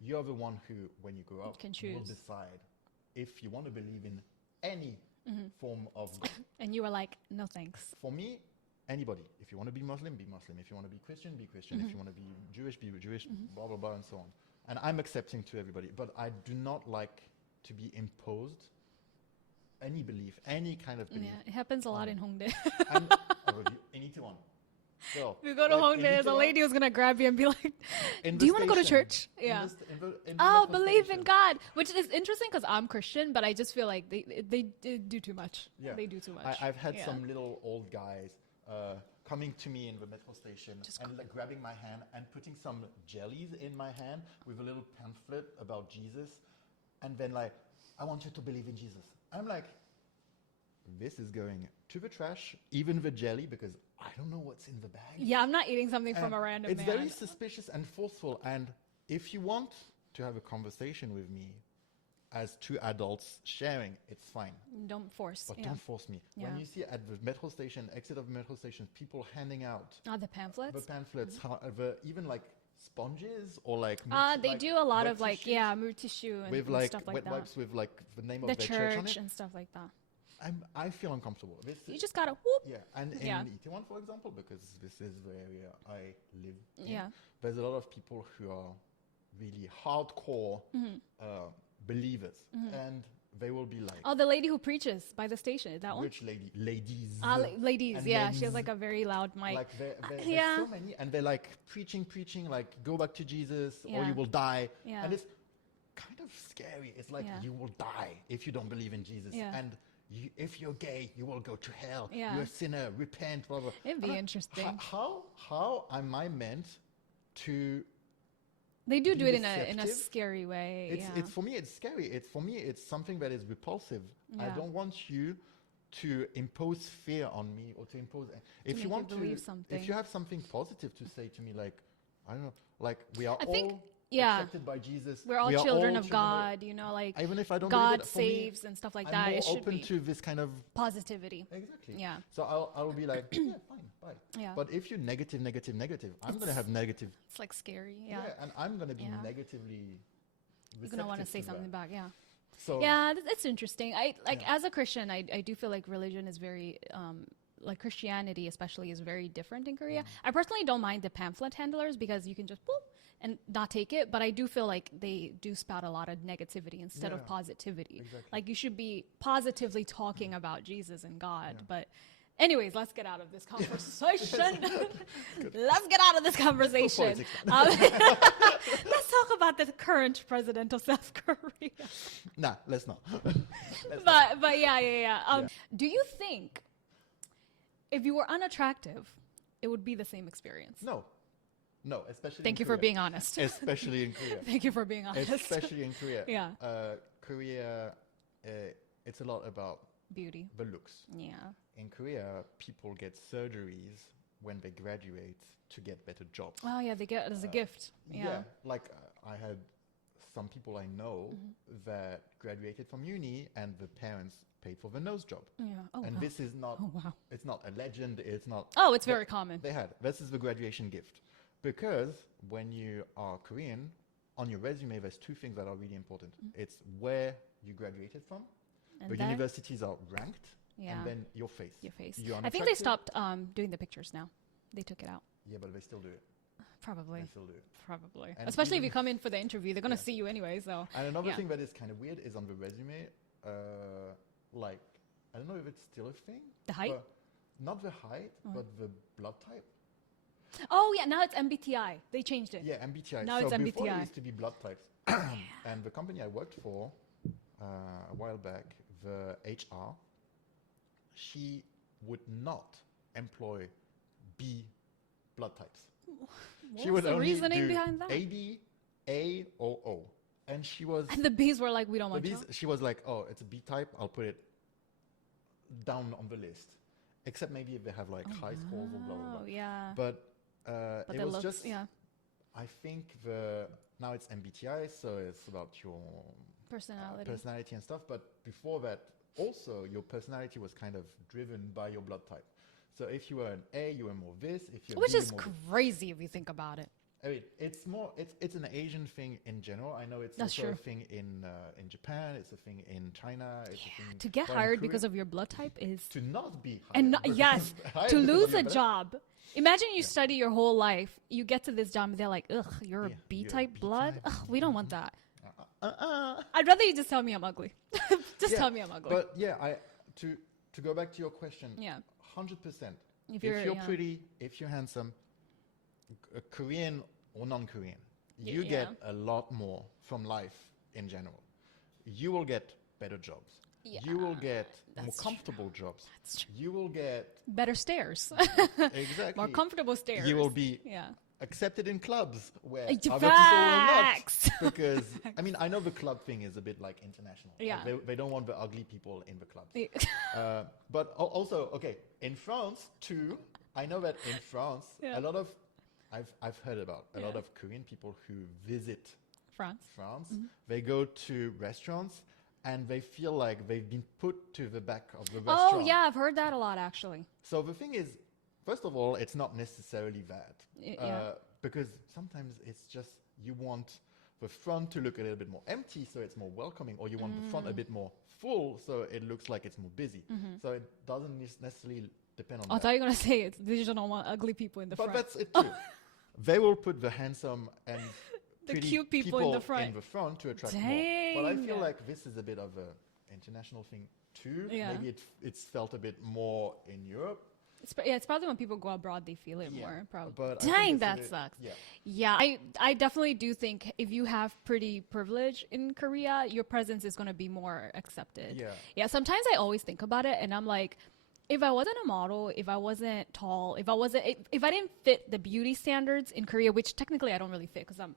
You're the one who, when you grow up, Can will choose. decide if you want to believe in any form of God. And you were like, "No thanks." For me, anybody. If you want to be Muslim, be Muslim. If you want to be Christian, be Christian. If you want to be Jewish, blah, blah, blah, and so on. And I'm accepting to everybody. But I do not like to be imposed any belief, any kind of belief. Yeah, it happens a lot in Hongdae. And in Itaewon. So, If you go to like, Hongdae, in there's a Itaewon, lady who's gonna grab you and be like, in "Do the you want to go to station, church?" in Yeah. the Oh, metro believe station. in God, which is interesting because I'm Christian, but I just feel like they do too much. Yeah. They do too much. I've had Yeah. some little old guys coming to me in the metro station and like grabbing my hand and putting some jellies in my hand with a little pamphlet about Jesus, and then like, I want you to believe in Jesus. I'm like, this is going to the trash, even the jelly, because I don't know what's in the bag. Yeah, I'm not eating something from And a random it's man. very suspicious and forceful. And if you want to have a conversation with me as two adults sharing, it's fine. Don't force. But Yeah. don't force me. When Yeah. you see at the metro station, exit of the metro station, people handing out The pamphlets. the pamphlets, even like sponges or like They like do a lot wet of like tissues multi-tissue and, with and like stuff like wet that. wipes with like the name The of their church on church it. and stuff like that. I feel uncomfortable. You just gotta whoop. Yeah, and in Yeah. Itaewon, for example, because this is the area I live in, Yeah. there's a lot of people who are really hardcore believers, and they will be like, Oh, the lady who preaches by the station. Is that one? which ladies? Ladies. and Yeah, she has men's. like a very loud mic. Like there's Yeah. so many, and they're like preaching, like go back to Jesus or Yeah. you will die, Yeah. and it's kind of scary. It's like Yeah. you will die if you don't believe in Jesus, Yeah. and if you're gay, you will go to hell. Yeah. You're a sinner. Repent. Blah blah. It'd be interesting. How am I meant to? They do be do it in a deceptive? scary way. It's for me. It's scary. It's something that is repulsive. I Yeah. don't want you to impose fear on me or to impose. If make you you want to, believe something. if you have something positive to say to me, like I don't know, like we are I think, all yeah. accepted by Jesus. We're all We are children of children God, you know, like Even if I don't believe God it, for me, saves and stuff like I'm that. more It should open be to this kind of positivity. exactly. Yeah. So I'll be like, yeah, fine, bye. Yeah. But if you're negative, I'm gonna have negative. It's like scary. Yeah. And I'm gonna be Yeah. negatively. You're going to want to receptive say that. something back. Yeah. So Yeah, it's interesting. Yeah. As a Christian, I do feel like religion is very like Christianity especially is very different in Korea. I personally don't mind the pamphlet handlers because you can just boop and not take it, but I do feel like they do spout a lot of negativity instead of Yeah. positivity. Exactly. Like you should be positively talking about Jesus and God, but anyways, let's get out of this conversation. Let's get out of this conversation. Let's talk about the current president of South Korea. Nah, let's not. But yeah. Do you think if you were unattractive, it would be the same experience? No, especially. Thank in you for Korea. being honest. Especially in Korea. Thank you for being honest. Especially in Korea. Yeah. Korea, it's a lot about Beauty. the looks. Yeah. In Korea, people get surgeries when they graduate to get better jobs. Oh yeah, they get it as a gift. Yeah. Like I had some people I know that graduated from uni and the parents paid for the nose job. Yeah. Oh And wow. this is not, Oh wow. it's not a legend. It's not. Oh, it's very common. They had. This is the graduation gift. Because when you are Korean, on your resume, there's two things that are really important. It's where you graduated from. And The then universities are ranked. Yeah. And then your face. your face. You're I think they unattractive. stopped doing the pictures now. They took it out. Yeah, but they still do it. Probably. They still do it. Probably. And Especially if even- you come in for the interview, they're gonna Yeah. see you anyway. So And another Yeah. thing that is kind of weird is on the resume, like, I don't know if it's still a thing. The height? but not the height, but the blood type. oh yeah, now it's MBTI. They changed it. Yeah, MBTI. Now so it's before it MBTI. used to be blood types. And the company I worked for a while back, the HR, she would not employ B blood types. She What's would the only reasoning do behind that? AB, A, or O. And she was And the bees were like, we don't the want B's, you. she was like, oh, it's a B type. I'll put it down on the list. Except maybe if they have like high scores or blah, blah, blah. Oh yeah. But But it the was looks, just, yeah, I think now it's MBTI, so it's about your personality. personality and stuff. But before that, also your personality was kind of driven by your blood type. So if you were an A, you were more this. If you're Which B, is you're more crazy if you think about it. I mean, it's an Asian thing in general. I know it's That's also true. a thing in Japan. It's a thing in China. It's a thing To get but in hired Korea- because of your blood type is to not be hired and not, because- yes, hired to because of lose your a blood- job. Imagine you study your whole life, you get to this job, and they're like, "Ugh, you're Yeah, a B you're type B blood. type. Ugh, we don't want that. Uh-uh. I'd rather you just tell me I'm ugly. Just Yeah, tell me I'm ugly. But yeah, to go back to your question, Yeah. 100%. If If you're- you're yeah. pretty, if you're handsome, Korean or non-Korean, you yeah. get a lot more from life in general. You will get better jobs. You will get more that's comfortable jobs. That's true. You will get Better stairs, exactly more comfortable stairs. You will be yeah. accepted in clubs where Facts. other people will not. Because I mean, I know the club thing is a bit like international. Like, Yeah. they don't want the ugly people in the clubs. Yeah. But also, okay, in France too, I know that in France, Yeah. a lot of I've heard about a lot Yeah. of Korean people who visit France. France. Mm-hmm. They go to restaurants and they feel like they've been put to the back of the Oh restaurant. yeah, I've heard that a lot actually. So the thing is, first of all, it's not necessarily that. Yeah. Because sometimes it's just you want the front to look a little bit more empty, so it's more welcoming, or you want the front a bit more full, so it looks like it's more busy. So it doesn't necessarily depend on I that. thought you were gonna say it. They just don't want ugly people in the But front. that's it too. They will put the handsome and The pretty cute people in the front. to attract more. But I feel Dang. like this is a bit of a international thing too. Yeah. Maybe it's felt a bit more in Europe. It's probably when people go abroad they feel it more. Probably. But I think Dang, it's a that bit- sucks. Yeah. Yeah, I definitely do think if you have pretty privilege in Korea, your presence is going to be more accepted. Yeah. Yeah, sometimes I always think about it and I'm like, if I wasn't a model, if I wasn't tall, if I didn't fit the beauty standards in Korea, which technically I don't really fit because I'm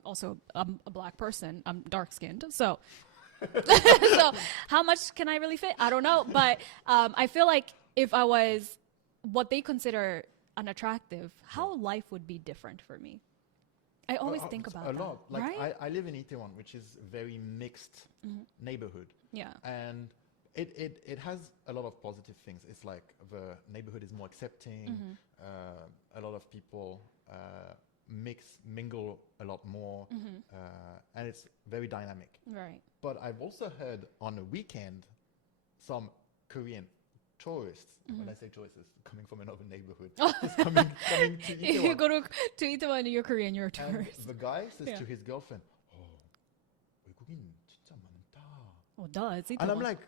a black person, I'm dark skinned, so so how much can I really fit? I don't know, but I feel like if I was what they consider unattractive, how life would be different for me. I always think about a that. lot. Like right? I live in Itaewon, which is a very mixed neighborhood. Yeah. And it has a lot of positive things. It's like the neighborhood is more accepting. A lot of people mingle a lot more, and it's very dynamic. Right. But I've also heard on a weekend some Korean tourists, when I say tourists, it's coming from another neighborhood, it's coming to If you Itaewon. go to Itaewon and you're Korean, you're a And tourist. the guy says Yeah. to his girlfriend, "Oh, 외국인 진짜 많다." Oh, duh, it's Itaewon. And I'm like,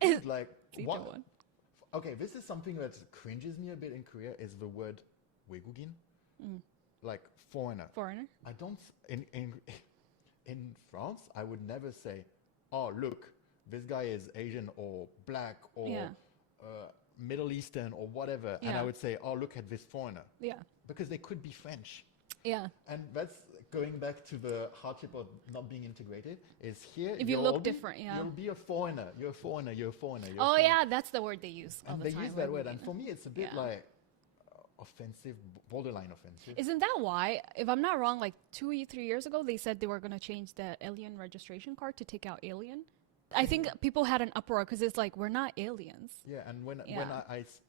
dude, like, It's what? Itaewon. Okay, this is something that cringes me a bit in Korea is the word 외국인, like foreigner. Foreigner? I don't in France. I would never say, "Oh, look, this guy is Asian or black or Yeah. Middle Eastern or whatever," and Yeah. I would say, "Oh, look at this foreigner," Yeah. because they could be French. Yeah. And that's going back to the hardship of not being integrated. Is here If you you'll look be- different, yeah. you'll be a foreigner. You're a foreigner. You're a foreigner. You're a Oh foreigner. yeah, that's the word they use all And the they time. use that when word, we- and for me, it's a bit Yeah. like offensive, borderline offensive. Isn't that why, if I'm not wrong, like 2 or 3 years ago, they said they were going to change the alien registration card to take out alien? I think people had an uproar because it's like, we're not aliens. Yeah, and when Yeah.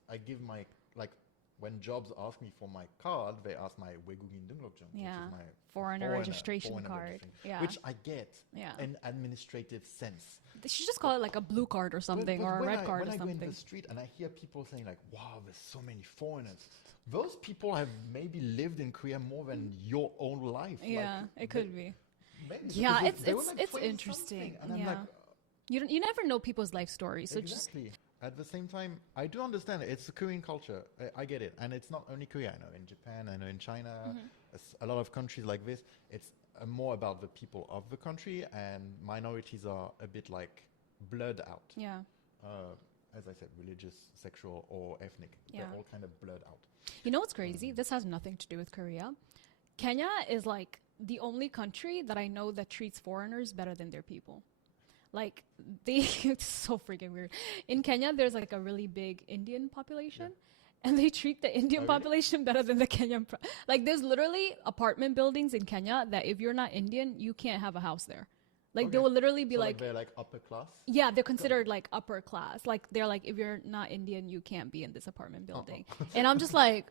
I give my, like, when jobs ask me for my card, they ask my 외국인 등록증, Yeah. which is my Foreigner registration card. registration, Yeah. which I get Yeah. in administrative sense. They should just call it like a blue card or something, But or a when red card when or I go in something. the street and I hear people saying like, "Wow, there's so many foreigners," those people have maybe lived in Korea more than your own life. Yeah, Like, it could be. maybe, Yeah, because they were like it's 20 interesting. something, and I'm Yeah. like, You never know people's life stories, so just exactly. At the same time, I do understand it. It's a Korean culture. I get it, and it's not only Korea. I know in Japan, I know in China, a lot of countries like this. It's more about the people of the country, and minorities are a bit like blurred out. yeah. As I said, religious, sexual, or ethnic. Yeah. They're all kind of blurred out. You know what's crazy? This has nothing to do with Korea. Kenya is like the only country that I know that treats foreigners better than their people. Like they, it's so freaking weird. In Kenya, there's like a really big Indian population, and they treat the Indian Oh, really? population better than the Kenyan. Like there's literally apartment buildings in Kenya that if you're not Indian, you can't have a house there. Like they Okay. will literally be So like, they're like upper class. yeah, they're considered like upper class. Like they're like, if you're not Indian, you can't be in this apartment building. And I'm just like,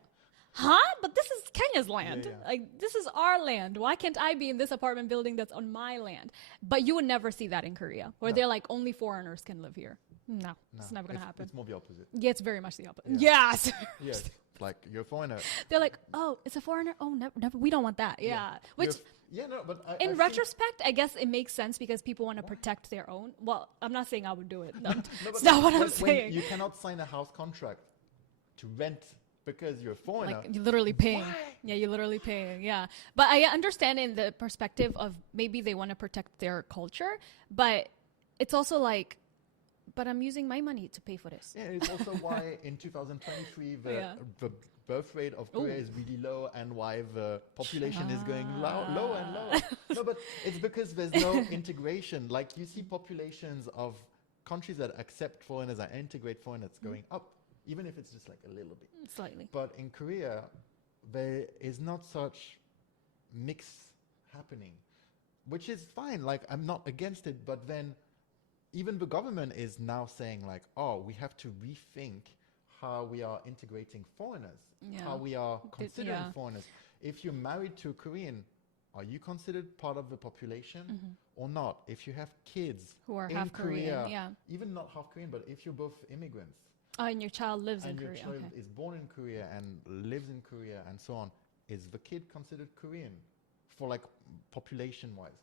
huh? But this is Kenya's land. yeah. Like this is our land. Why can't I be in this apartment building that's on my land? But you would never see that in Korea, where No. they're like only foreigners can live here. No, it's never gonna happen. It's more the opposite. Yeah, it's very much the opposite. Yeah. Yes. Yes, like you're a foreigner. They're like, oh, it's a foreigner. Oh, never. We don't want that. Yeah. Which. No, but I In think- retrospect, I guess it makes sense because people want to protect their own. Well, I'm not saying I would do it. No, That's but not what I'm when saying. you cannot sign a house contract to rent because you're a foreigner. Like you're literally paying. Why? Yeah, you're literally paying. Yeah. But I understand in the perspective of maybe they want to protect their culture, but it's also like, but I'm using my money to pay for this. Yeah, it's also why in 2023 Yeah. the birth rate of Korea Ooh. is really low, and why the population is going low and low. No, but it's because there's no integration. Like you see populations of countries that accept foreigners and integrate foreigners going up, even if it's just like a little bit. Slightly. But in Korea, there is not such mix happening, which is fine. Like I'm not against it, but then even the government is now saying like, oh, we have to rethink how we are integrating foreigners, Yeah. how we are considering yeah. foreigners. If you're married to a Korean, are you considered part of the population or not? If you have kids Who are in half Korean, Korea, yeah. even not half Korean, but if you're both immigrants, Oh, and your child lives in and your Korea. child Okay. is born in Korea and lives in Korea and so on, is the kid considered Korean for like population wise?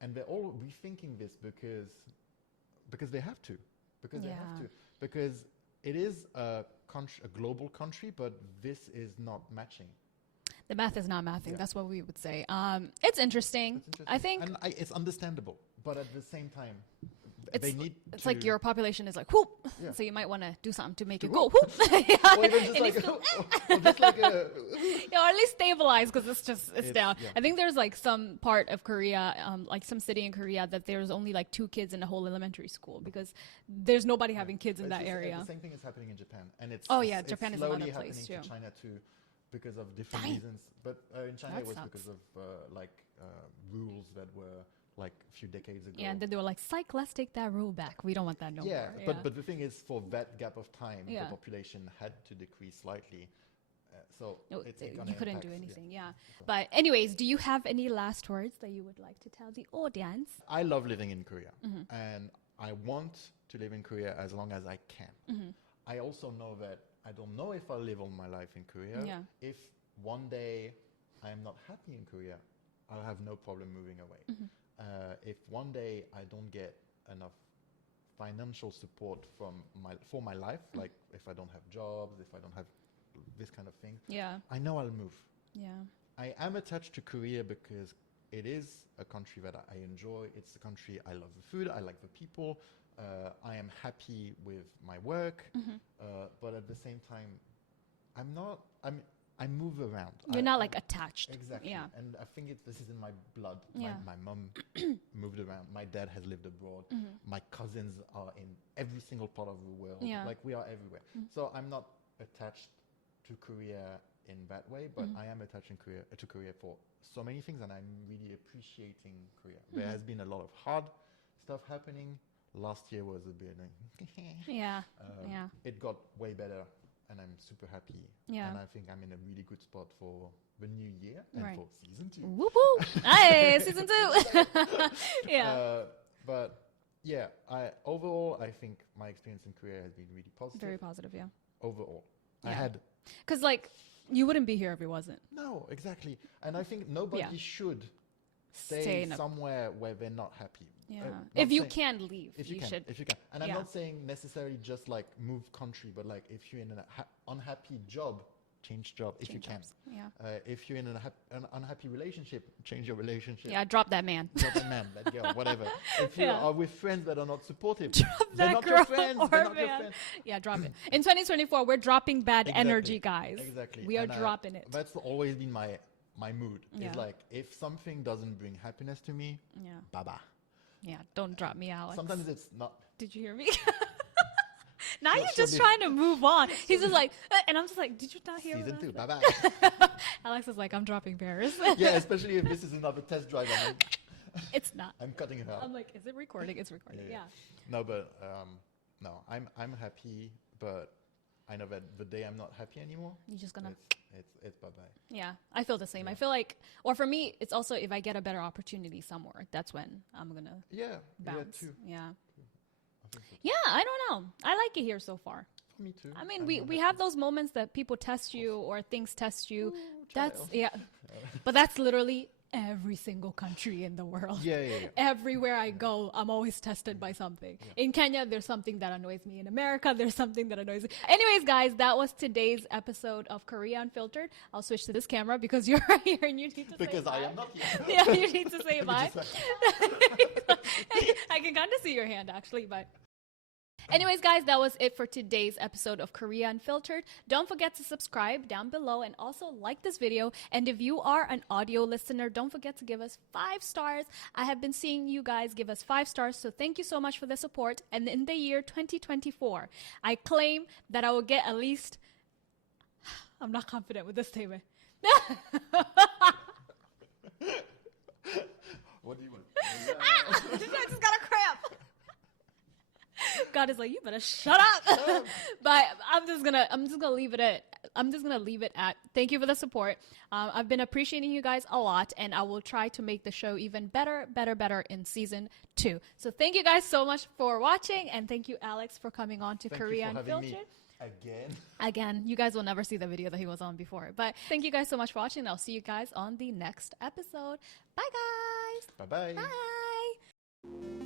And they're all rethinking this because they have to, because they have Yeah. to, because it is a global country, but this is not matching. The math is not mathing. Yeah. That's what we would say. It's interesting. I think and it's understandable, but at the same time, it's like your population is like whoop, Yeah. so you might want to do something to make it whoop. go whoop. Yeah. or even just like, or just like a, Yeah, or at least stabilize because it's down. yeah. I think there's like some part of Korea, like some city in Korea, that there's only like 2 kids in the whole elementary school because there's nobody having kids in that area. The same thing is happening in Japan, and it's Japan it's is slowly another place happening too. to China too, because of different reasons. But in China, That it was sucks. because of rules that were like a few decades ago. Yeah, and then they were like, "Psych, let's take that rule back. We don't want that no more." Yeah, but the thing is, for that gap of time, Yeah. the population had to decrease slightly. So it you couldn't do impacts, anything. Yeah. But anyways, do you have any last words that you would like to tell the audience? I love living in Korea, and I want to live in Korea as long as I can. I also know that I don't know if I'll live all my life in Korea. Yeah. If one day I'm not happy in Korea, I'll have no problem moving away. If one day I don't get enough financial support for my life, like if I don't have jobs, if I don't have this kind of thing, Yeah. I know I'll move. Yeah. I am attached to Korea because it is a country that I enjoy. It's a country I love the food, I like the people. I am happy with my work, but at the same time, I move around. You're not like attached. Exactly. Yeah. And I think this is in my blood. Yeah. My mom moved around. My dad has lived abroad. My cousins are in every single part of the world. Yeah. Like we are everywhere. So I'm not attached to Korea in that way, but I am attached to Korea for so many things, and I'm really appreciating Korea. There has been a lot of hard stuff happening. Last year was a bit Yeah. Yeah. It got way better, and I'm super happy. Yeah. And I think I'm in a really good spot for the new year and Right. for season 2. Whoop whoop. Hey, season 2. Yeah. But yeah, overall I think my experience in Korea has been really positive. Very positive. Yeah. Overall, I Yeah. had Because like you wouldn't be here if it wasn't. no exactly, and I think nobody should Stay stay in a- somewhere where they're not happy. Yeah. Not If you saying- can leave, if you you can, should. if you can, and I'm Yeah. not saying necessarily just like move country, but like if you're in an unhappy job, change job if you Change can. jobs. Yeah. If you're in an unhappy relationship, change your relationship. Yeah. Drop that man. Drop a man, let go, whatever. If you Yeah. are with friends that are not supportive, Drop they're that not girl your friends. or They're not your man. friends. Yeah, drop it. In 2024, we're dropping bad Exactly. energy, guys. Exactly. We are And, dropping it. That's always been my mood. Yeah. It's like if something doesn't bring happiness to me, Yeah. baba. Yeah. Don't drop me, Alex. Sometimes it's not. Did you hear me? Now She'll- you're she'll just be- trying to move on. He's just like, and I'm just like, did you not hear Season what 2, I bye said? bye. Alex is like, I'm dropping Paris. Yeah, especially if this is another test drive. It's not. I'm cutting it out. I'm like, is it recording? It's recording. Yeah. No, but no, I'm happy, but I know that the day I'm not happy anymore, You're just gonna. it's bye bye. Yeah, I feel the same. I feel like, or for me, it's also if I get a better opportunity somewhere, that's when I'm gonna Yeah, bounce. too. Yeah. I think so. Yeah, I don't know. I like it here so far. Me too. I mean, I'm we happy. have those moments that people test you or things test you. Ooh, That's child. yeah, but that's literally every single country in the world. Yeah. Everywhere I go, I'm always tested by something. In Kenya, there's something that annoys me. In America, there's something that annoys me. Anyways, guys, that was today's episode of Korea Unfiltered. I'll switch to this camera because you're right here and you need to Because say I bye. am not here. Yeah, you need to say Let me bye. just- I can kind of see your hand actually, but. Anyways, guys, that was it for today's episode of Korea Unfiltered. Don't forget to subscribe down below and also like this video. And if you are an audio listener, don't forget to give us 5 stars. I have been seeing you guys give us 5 stars, so thank you so much for the support. And in the year 2024, I claim that I will get at least... I'm not confident with this statement. What do you want? I just got a cramp. God is like, you better shut up. But I'm just gonna leave it at thank you for the support. I've been appreciating you guys a lot, and I will try to make the show even better in season 2. So thank you guys so much for watching, and thank you, Alex, for coming on to Thank Korea you for having Unfiltered. me again. Again, you guys will never see the video that he was on before. But thank you guys so much for watching. I'll see you guys on the next episode. Bye, guys. Bye bye. Bye.